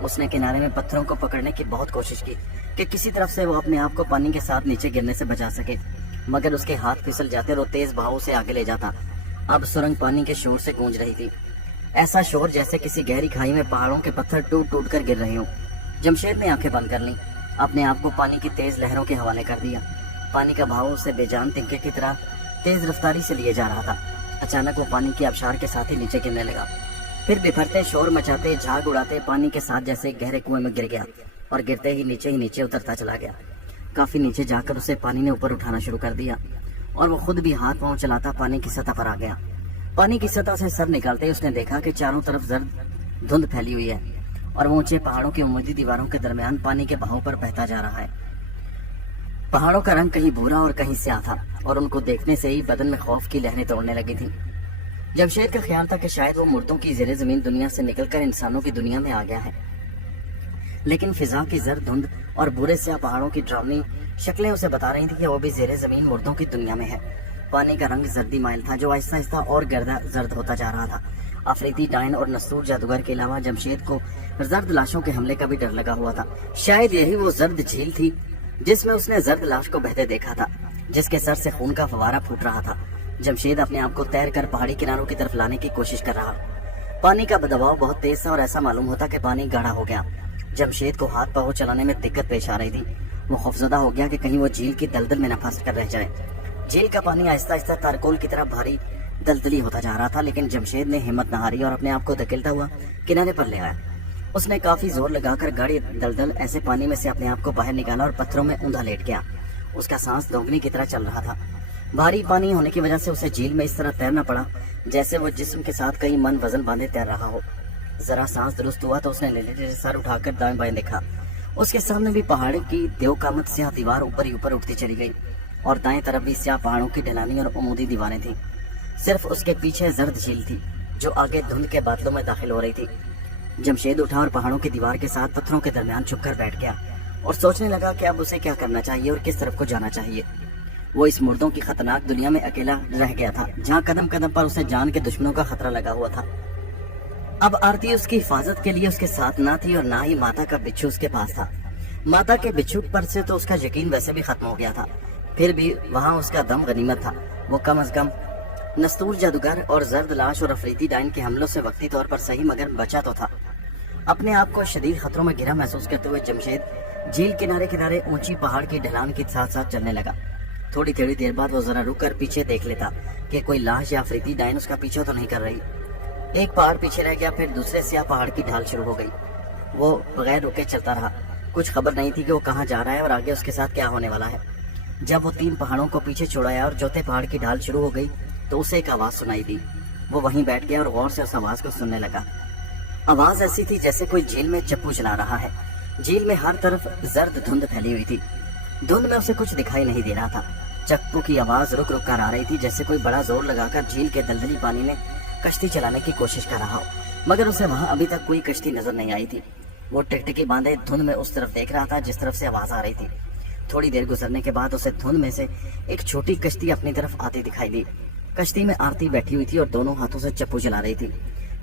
اس نے کنارے میں پتھروں کو پکڑنے کی بہت کوشش کی کہ کسی طرف سے وہ اپنے آپ کو پانی کے ساتھ نیچے گرنے سے بچا سکے، مگر اس کے ہاتھ پھسل جاتے اور وہ تیز بہاؤ سے آگے لے جاتا۔ اب سرنگ پانی کے شور سے گونج رہی تھی، ایسا شور جیسے کسی گہری کھائی میں پہاڑوں کے پتھر ٹوٹ ٹوٹ کر گر رہے ہوں۔ جمشید نے آنکھیں بند کر لیں، اپنے آپ کو پانی کی تیز لہروں کے حوالے کر دیا۔ پانی کا بہاؤ اسے بے جان تنکے کی طرح تیز رفتاری سے لیے جا رہا تھا۔ اچانک وہ پانی کی آبشار کے ساتھ ہی نیچے گرنے لگا، پھر بفرتے شور مچاتے جھاگ اڑاتے پانی کے ساتھ جیسے گہرے کنویں میں گر گیا اور گرتے ہی نیچے اترتا چلا گیا۔ کافی نیچے جا کر اسے پانی نے اوپر اٹھانا شروع کر دیا اور وہ خود بھی ہاتھ پاؤں چلاتا پانی کی سطح پر آ گیا۔ پانی کی سطح سے سر نکالتے اس نے دیکھا کہ چاروں طرف زرد دھند پھیلی ہوئی ہے اور وہ اونچے پہاڑوں کی عمودی دیواروں کے درمیان پانی کے بہاؤ پر بہتا جا رہا ہے۔ پہاڑوں کا رنگ کہیں بھورا اور کہیں سیاہ تھا اور ان کو دیکھنے سے ہی بدن میں خوف کی لہریں توڑنے لگی تھیں۔ جمشید کا خیال تھا کہ شاید وہ مردوں کی زیر زمین دنیا سے نکل کر انسانوں کی دنیا میں آ گیا ہے، لیکن فضا کی زرد دھند اور برے سیاہ پہاڑوں کی ڈراؤنی شکلیں اسے بتا رہی تھیں کہ وہ بھی زیر زمین مردوں کی دنیا میں ہے۔ پانی کا رنگ زردی مائل تھا جو آہستہ آہستہ اور گردہ زرد ہوتا جا رہا تھا۔ افریدی ڈائن اور نستور جادوگر کے علاوہ جمشید کو زرد لاشوں کے حملے کا بھی ڈر لگا ہوا تھا۔ شاید یہی وہ زرد جھیل تھی جس میں اس نے زرد لاش کو بہتے دیکھا تھا، جس کے سر سے خون کا فوارہ پھوٹ رہا تھا۔ جمشید اپنے آپ کو تیر کر پہاڑی کناروں کی طرف لانے کی کوشش کر رہا۔ پانی کا دباؤ بہت تیز تھا اور ایسا معلوم ہوتا کہ پانی گاڑھا ہو گیا۔ جمشید کو ہاتھ پاؤں چلانے میں دقت پیش آ رہی تھی۔ وہ خوفزدہ ہو گیا کہ کہیں وہ جھیل کی دلدل میں نہ پھنس کر رہ جائے۔ جھیل کا پانی آہستہ آہستہ تارکول کی طرح بھاری دلدلی ہوتا جا رہا تھا، لیکن جمشید نے ہمت نہ ہاری اور اپنے آپ کو دھکیلتا ہوا کنارے پر لے آیا۔ اس نے کافی زور لگا کر گاڑی دلدل ایسے پانی میں سے اپنے آپ کو باہر نکالا اور پتھروں میں اوندا لیٹ گیا۔ اس کا سانس دوگنی کی طرح چل رہا تھا۔ بھاری پانی ہونے کی وجہ سے اسے جھیل میں اس طرح تیرنا پڑا جیسے وہ جسم کے ساتھ کئی من وزن باندھے تیر رہا ہو۔ ذرا سانس درست ہوا تو اس نے لیٹے سر اٹھا کر دائیں بائیں دیکھا۔ اس کے سامنے بھی پہاڑ کی دیو کامت سیاہ دیوار اوپر ہی اوپر اٹھتی چلی گئی اور دائیں طرف بھی سیاہ پہاڑوں کی ڈھلانی اور عمودی دیواریں تھیں۔ صرف اس کے پیچھے زرد جھیل تھی جو آگے دھند کے بادلوں میں داخل ہو رہی تھی۔ جمشید اٹھا اور پہاڑوں کی دیوار کے ساتھ پتھروں کے درمیان چھپ کر بیٹھ گیا اور سوچنے لگا کہ اب اسے کیا کرنا چاہیے اور کس طرف کو جانا چاہیے۔ وہ اس مردوں کی خطرناک دنیا میں اکیلا رہ گیا تھا جہاں قدم قدم پر اسے جان کے دشمنوں کا خطرہ لگا ہوا تھا۔ اب آرتی اس کی حفاظت کے لیے اس کے ساتھ نہ تھی اور نہ ہی ماتا کا بچھو اس کے پاس تھا۔ ماتا کے بچھو پر سے تو اس کا یقین ویسے بھی ختم ہو گیا تھا، پھر بھی وہاں اس کا دم غنیمت تھا۔ وہ کم از کم نستور جادوگر اور زرد لاش اور افریدی ڈائن کے حملوں سے وقتی طور پر صحیح مگر بچا تو تھا۔ اپنے آپ کو شدید خطروں میں گھرا محسوس کرتے ہوئے جمشید جھیل کنارے کنارے اونچی پہاڑ کی ڈھلان کے ساتھ ساتھ چلنے لگا۔ تھوڑی دیر بعد وہ ذرا رک کر پیچھے دیکھ لیتا کہ کوئی لاش یا افریدی ڈائن اس کا پیچھا تو نہیں کر رہی۔ ایک پہاڑ پیچھے رہ گیا، پھر دوسرے سیاہ پہاڑ کی ڈھال شروع ہو گئی۔ وہ بغیر رکے چلتا رہا، کچھ خبر نہیں تھی کہ وہ کہاں جا رہا ہے اور آگے اس کے ساتھ کیا ہونے والا ہے۔ جب وہ 3 پہاڑوں کو پیچھے چھوڑایا اور چوتھے پہاڑ کی ڈھال شروع ہو گئی تو اسے ایک آواز سنائی دی۔ وہ وہیں بیٹھ گیا اور غور سے اس آواز کو سننے لگا۔ آواز ایسی تھی جیسے کوئی جھیل میں چپو چلا رہا ہے۔ جھیل میں ہر طرف زرد دھند پھیلی ہوئی تھی، دھند میں اسے کچھ دکھائی نہیں دے رہا تھا۔ چپو کی آواز رک رک کر آ رہی تھی جیسے کوئی بڑا زور لگا کر جھیل کے دلدلی پانی میں کشتی چلانے کی کوشش کر رہا ہو، مگر اسے وہاں ابھی تک کوئی کشتی نظر نہیں آئی تھی۔ وہ ٹکٹکی باندھے دھند میں اس طرف دیکھ رہا تھا جس طرف سے آواز آ رہی تھی۔ تھوڑی دیر گزرنے کے بعد اسے دھند میں سے ایک چھوٹی کشتی اپنی طرف آتی دکھائی دی۔ کشتی میں آرتی بیٹھی ہوئی تھی اور دونوں ہاتھوں سے چپو چلا رہی تھی۔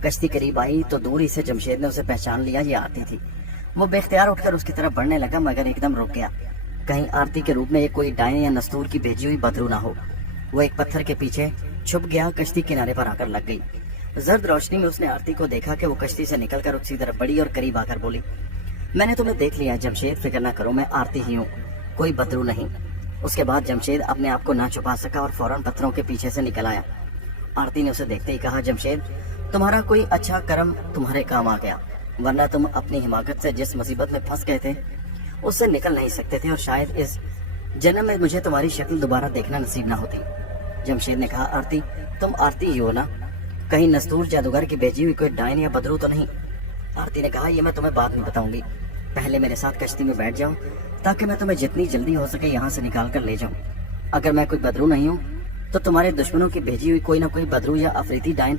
کشتی قریب آئی تو دور ہی سے جمشید نے اسے پہچان لیا، یہ آرتی تھی۔ وہ بے اختیار اٹھ کر اس کی طرف بڑھنے لگا مگر ایک دم رک گیا، کہیں آرتی کے روپ میں یہ کوئی ڈائن یا نستور کی بھیجی ہوئی بدرو نہ ہو۔ وہ ایک پتھر کے پیچھے چھپ گیا، کشتی کنارے پر آ کر لگ گئی۔ زرد روشنی میں اس نے آرتی کو دیکھا کہ وہ کشتی سے نکل کر اسی طرف بڑھی اور قریب آ کر بولی، میں نے تمہیں دیکھ لیا جمشید، فکر نہ کرو، میں آرتی ہی ہوں، کوئی بدرو نہیں۔ اس کے بعد جمشید اپنے آپ کو نہ چھپا سکا اور فوراً پتھروں کے پیچھے سے نکل آیا۔ آرتی نے اسے دیکھتے ہی کہا، جمشید تمہارا کوئی اچھا کرم تمہارے کام آ گیا، ورنہ تم اپنی حماقت سے جس مصیبت میں پھنس گئے تھے اس سے نکل نہیں سکتے تھے اور شاید اس جنم میں مجھے تمہاری شکل دوبارہ دیکھنا نصیب نہ ہوتی۔ جمشید نے کہا، آرتی تم آرتی ہی ہو نا، کہیں نستور جادوگر کی بھیجی ہوئی کوئی ڈائن یا بدرو تو نہیں؟ آرتی نے کہا، یہ میں تمہیں بعد میں بتاؤں گی، پہلے میرے ساتھ کشتی میں بیٹھ جاؤ تاکہ میں تمہیں جتنی جلدی ہو سکے یہاں سے نکال کر لے جاؤں۔ اگر میں کوئی بدرو نہیں ہوں تو تمہارے دشمنوں کی بھیجی ہوئی کوئی نہ کوئی بدرو یا افریدی ڈائن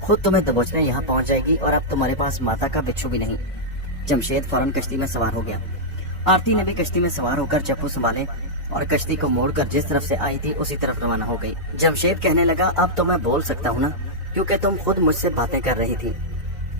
خود تمہیں دبوچنے یہاں پہنچ جائے گی اور اب تمہارے پاس ماتا کا بچھو بھی نہیں۔ جمشید فوراً کشتی میں سوار ہو گیا۔ آرتی نے بھی کشتی میں سوار ہو کر چپو سنبھالے اور کشتی کو موڑ کر جس طرف سے آئی تھی اسی طرف روانہ ہو گئی۔ جمشید کہنے لگا، اب تو میں بول سکتا ہوں نا، کیونکہ تم خود مجھ سے باتیں کر رہی تھی۔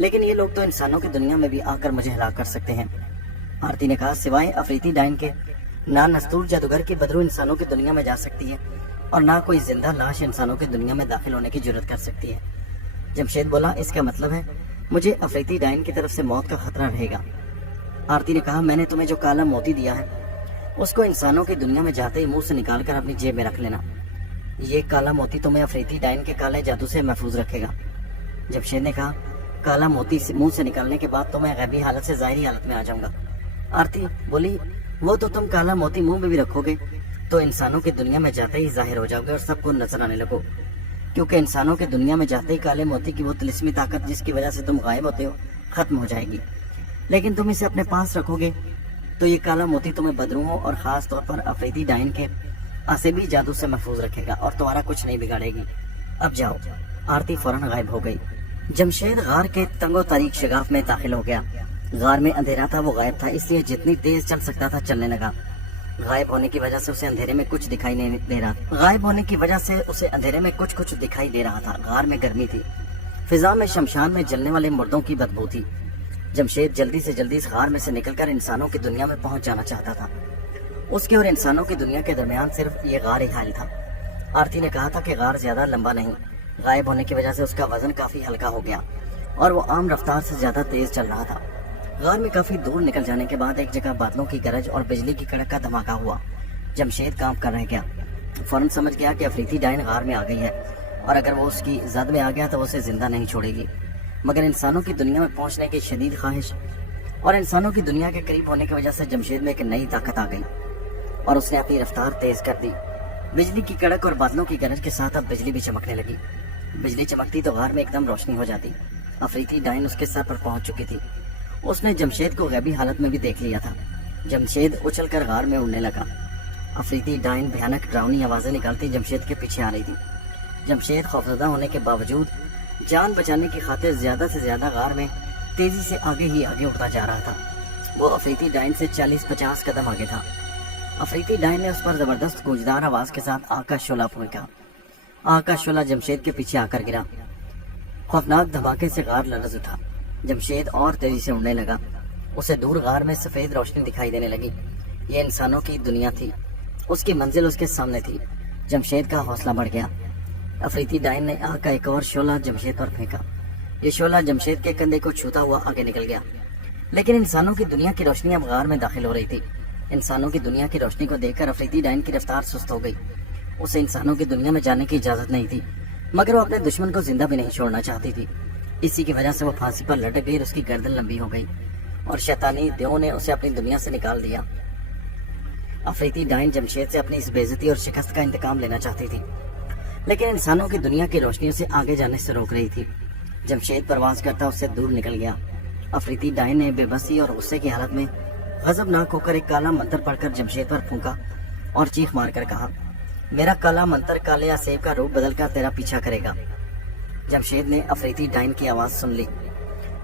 لیکن یہ لوگ تو انسانوں کی دنیا میں بھی آ کر مجھے ہلاک کر سکتے ہیں۔ آرتی نے کہا سوائے افریتی ڈائن کے نہ نستور جادوگر کی بدرو انسانوں کی دنیا میں جا سکتی ہے اور نہ کوئی زندہ لاش انسانوں کی دنیا میں داخل ہونے کی جرات کر سکتی ہے۔ جمشید بولا اس کا مطلب ہے مجھے افریتی ڈائن کی طرف سے موت کا خطرہ رہے گا۔ آرتی نے کہا میں نے تمہیں جو کالا موتی دیا ہے اس کو انسانوں کی دنیا میں جاتے ہی منہ سے نکال کر اپنی جیب میں رکھ لینا، یہ کالا موتی تمہیں افریتی ڈائن کے کالے جادو سے محفوظ رکھے گا۔ جمشید نے کہا کالا موتی منہ سے نکالنے کے بعد تو میں غیبی حالت سے ظاہری حالت میں آ جاؤں گا۔ آرتی بولی وہ تو تم کالا موتی منہ میں بھی رکھو گے تو انسانوں کی دنیا میں جاتے ہی ظاہر ہو جاؤ گے اور سب کو نظر آنے لگو، کیونکہ انسانوں کی دنیا میں جاتے ہی کالے موتی کی وہ طلسمی طاقت جس کی وجہ سے تم غائب ہوتے ہو ختم ہو جائے گی، لیکن تم اسے اپنے پاس رکھو گے تو یہ کالا موتی تمہیں بدروحوں اور خاص طور پر افریتی ڈائن کے عصبی جادو سے محفوظ رکھے گا اور تمہارا کچھ نہیں بگاڑے گی۔ اب جاؤ۔ آرتی فوراً غائب ہو گئی۔ جمشید غار کے تنگ و تاریک شگاف میں داخل ہو گیا۔ غار میں اندھیرا تھا، وہ غائب تھا، اس لیے جتنی تیز چل سکتا تھا چلنے لگا۔ غائب ہونے کی وجہ سے اسے اندھیرے میں کچھ دکھائی نہیں دے رہا تھا۔ غائب ہونے کی وجہ سے اسے اندھیرے میں کچھ دکھائی دے رہا تھا۔ غار میں گرمی تھی، فضا میں شمشان میں جلنے والے مردوں کی بدبو تھی۔ جمشید جلدی سے جلدی اس غار میں سے نکل کر انسانوں کی دنیا میں پہنچ جانا چاہتا تھا۔ اس کے اور انسانوں کی دنیا کے درمیان صرف یہ غار ہی حائل تھا۔ آرتی نے کہا تھا کہ غار زیادہ لمبا نہیں، غائب ہونے کی وجہ سے اس کا وزن کافی ہلکا ہو گیا اور وہ عام رفتار سے زیادہ تیز چل رہا تھا۔ غار میں کافی دور نکل جانے کے بعد ایک جگہ بادلوں کی گرج اور بجلی کی کڑک کا دھماکہ ہوا۔ جمشید کانپ کر رہ گیا، فوراً سمجھ گیا کہ افریتی ڈائن غار میں آ گئی ہے اور اگر وہ اس کی زد میں آ گیا تو وہ اسے زندہ نہیں چھوڑے گی، مگر انسانوں کی دنیا میں پہنچنے کی شدید خواہش اور انسانوں کی دنیا کے قریب ہونے کی وجہ سے جمشید میں ایک نئی طاقت آ گئی اور اس نے اپنی رفتار تیز کر دی۔ بجلی کی کڑک اور بادلوں کی گرج کے ساتھ اب بجلی بھی چمکنے لگی۔ بجلی چمکتی تو غار میں ایک دم روشنی ہو جاتی۔ افریتی ڈائن اس کے سر پر پہنچ چکی تھی۔ اس نے جمشید کو غیبی حالت میں بھی دیکھ لیا تھا۔ جمشید اچھل کر غار میں اڑنے لگا۔ افریتی ڈائن بھیانک ڈراؤنی آوازیں نکالتی جمشید کے پیچھے آ رہی تھی۔ جمشید خوفزدہ ہونے کے باوجود جان بچانے کی خاطر زیادہ سے زیادہ غار میں تیزی سے آگے ہی آگے اڑتا جا رہا تھا۔ وہ افریتی ڈائن سے 40-50 قدم آگے تھا۔ افریتی ڈائن نے اس پر زبردست گونجدار آواز کے ساتھ آگ کا شعلہ پھونکا۔ آگ کا شعلہ جمشید کے پیچھے آ کر گرا۔ خوفناک دھماکے سے غار لرز اٹھا۔ جمشید اور تیزی سے اڑنے لگا۔ اسے دور غار میں سفید روشنی دکھائی دینے لگی۔ یہ انسانوں کی دنیا تھی، اس کی منزل اس کے سامنے تھی۔ جمشید کا حوصلہ بڑھ گیا۔ افریتی ڈائن نے آگ کا ایک اور شعلہ جمشید پر پھینکا۔ یہ شعلہ جمشید کے کندھے کو چھوتا ہوا آگے نکل گیا، لیکن انسانوں کی دنیا کی روشنی اب غار میں داخل ہو رہی تھی۔ انسانوں کی دنیا کی روشنی کو دیکھ کر افریتی ڈائن کی رفتار سست ہو گئی۔ اسے انسانوں کی دنیا میں جانے کی اجازت نہیں تھی، مگر وہ اپنے دشمن کو زندہ بھی نہیں چھوڑنا چاہتی تھی۔ اسی کی وجہ سے وہ پھانسی پر لٹک گئی اور اس کی گردن لمبی ہو گئی اور شیطانی دیو نے اسے اپنی دنیا سے نکال دیا۔ افریتی ڈائن جمشید سے اپنی اس بے عزتی اور شکست کا انتقام لینا چاہتی تھی، لیکن انسانوں کی دنیا کی روشنی اسے آگے جانے سے روک رہی تھی۔ جمشید پرواز کرتا اس سے دور نکل گیا۔ افریتی ڈائن نے بے بسی اور غصے کی حالت میں غضبناک ہو کر ایک کالا منتر پڑھ کر جمشید پر پھونکا اور چیخ مار کر کہا، میرا کالا منتر کالے یا سیب کا روپ بدل کر تیرا پیچھا کرے گا۔ جمشید نے افریتی ڈائن کی آواز سن لی،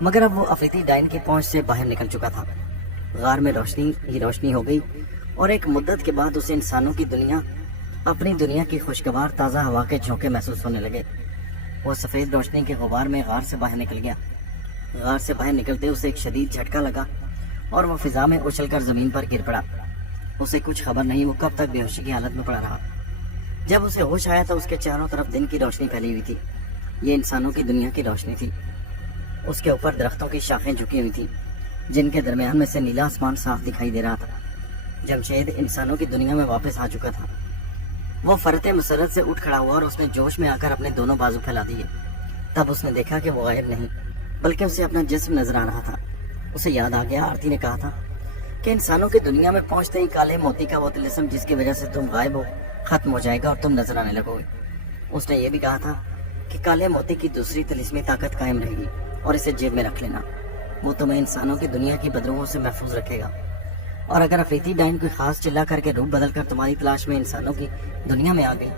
مگر اب وہ افریتی ڈائن کی پہنچ سے باہر نکل چکا تھا۔ غار میں روشنی ہی روشنی ہو گئی اور ایک مدت کے بعد اسے انسانوں کی دنیا اپنی دنیا کی خوشگوار تازہ ہوا کے جھونکے محسوس ہونے لگے۔ وہ سفید روشنی کے غبار میں غار سے باہر نکل گیا۔ غار سے باہر نکلتے اسے ایک شدید جھٹکا لگا اور وہ فضا میں اچھل کر زمین پر گر پڑا۔ اسے کچھ خبر نہیں وہ کب تک بے ہوشی کی حالت میں پڑا رہا۔ جب اسے ہوش آیا تو اس کے چاروں طرف دن کی روشنی پھیلی ہوئی تھی۔ یہ انسانوں کی دنیا کی روشنی تھی۔ اس کے اوپر درختوں کی شاخیں جھکی ہوئی تھیں، جن کے درمیان میں سے نیلا آسمان صاف دکھائی دے رہا تھا۔ جمشید انسانوں کی دنیا میں واپس آ چکا تھا۔ وہ فرط مسرت سے اٹھ کھڑا ہوا اور اس نے جوش میں آ کر اپنے دونوں بازو پھیلا دیے۔ تب اس نے دیکھا کہ وہ غائب نہیں بلکہ اسے اپنا جسم نظر آ رہا تھا۔ اسے یاد آ گیا آرتی نے کہا تھا کہ انسانوں کی دنیا میں پہنچتے ہی کالے موتی کا وہ طلسم جس کی وجہ سے تم غائب ہو ختم ہو جائے گا اور تم نظر آنے لگو گے۔ اس نے یہ بھی کہا تھا کہ کالے موتی کی دوسری طلسمی طاقت قائم رہے گی اور اسے جیب میں رکھ لینا، وہ تمہیں انسانوں کی دنیا کی بدروحوں سے محفوظ رکھے گا، اور اگر افریتی ڈائن کوئی خاص چلا کر کے روپ بدل کر تمہاری تلاش میں انسانوں کی دنیا میں آ گئی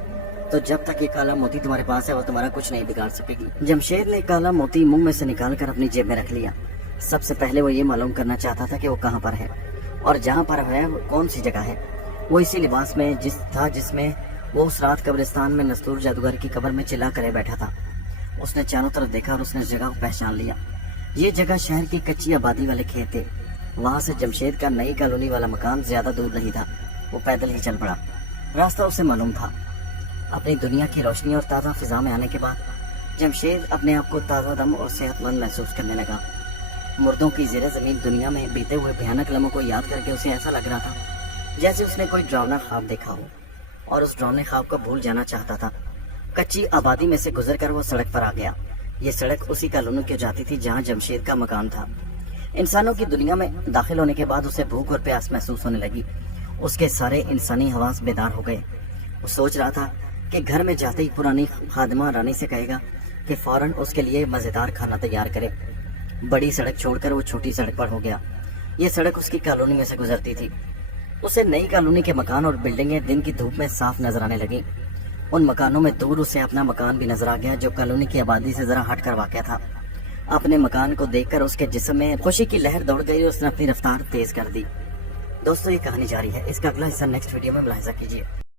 تو جب تک یہ کالا موتی تمہارے پاس ہے وہ تمہارا کچھ نہیں بگاڑ سکے گی۔ جمشید نے کالا موتی منہ میں سے نکال کر اپنی جیب میں رکھ لیا۔ سب سے پہلے وہ یہ معلوم کرنا چاہتا تھا کہ وہ کہاں پر ہے اور جہاں پر ہے وہ کون سی جگہ ہے۔ وہ اسی لباس میں جس میں وہ اس رات قبرستان میں نستور جادوگر کی قبر میں چلا کرے بیٹھا تھا۔ اس نے چاروں طرف دیکھا اور اس نے اس جگہ کو پہچان لیا۔ یہ جگہ شہر کی کچی آبادی والے کھیت تھے. وہاں سے جمشید کا نئی کالونی والا مکان زیادہ دور نہیں تھا. وہ پیدل ہی چل پڑا. راستہ اسے معلوم تھا. اپنی دنیا کی روشنی اور تازہ فضا میں آنے کے بعد جمشید اپنے آپ کو تازہ دم اور صحت مند محسوس کرنے لگا. مردوں کی زیر زمین دنیا میں بیتے ہوئے بھیانک لمحوں کو یاد کر کے اسے ایسا لگ رہا تھا جیسے اس نے کوئی ڈراؤنا خواب دیکھا ہو اور اس ڈراؤنے خواب کو بھول جانا چاہتا تھا. کچی آبادی میں سے گزر کر وہ سڑک پر آ گیا. یہ سڑک اسی کالونی کی جاتی تھی جہاں جمشید کا مکان تھا. انسانوں کی دنیا میں داخل ہونے کے بعد اسے بھوک اور پیاس محسوس ہونے لگی. اس کے سارے انسانی حواس بیدار ہو گئے. وہ سوچ رہا تھا کہ گھر میں جاتے ہی پرانی خادمہ رانی سے کہے گا کہ فوراً اس کے لیے مزیدار کھانا تیار کرے. بڑی سڑک چھوڑ کر وہ چھوٹی سڑک پر ہو گیا. یہ سڑک اس کی کالونی میں سے گزرتی تھی. اسے نئی کالونی کے مکان اور بلڈنگیں دن کی دھوپ میں صاف نظر آنے لگیں. ان مکانوں میں دور اسے اپنا مکان بھی نظر آ گیا جو کالونی کی آبادی سے ذرا ہٹ کر واقع تھا. اپنے مکان کو دیکھ کر اس کے جسم میں خوشی کی لہر دوڑ گئی اور اس نے اپنی رفتار تیز کر دی. دوستو یہ کہانی جاری ہے. اس کا اگلا حصہ نیکسٹ ویڈیو میں ملاحظہ کیجیے.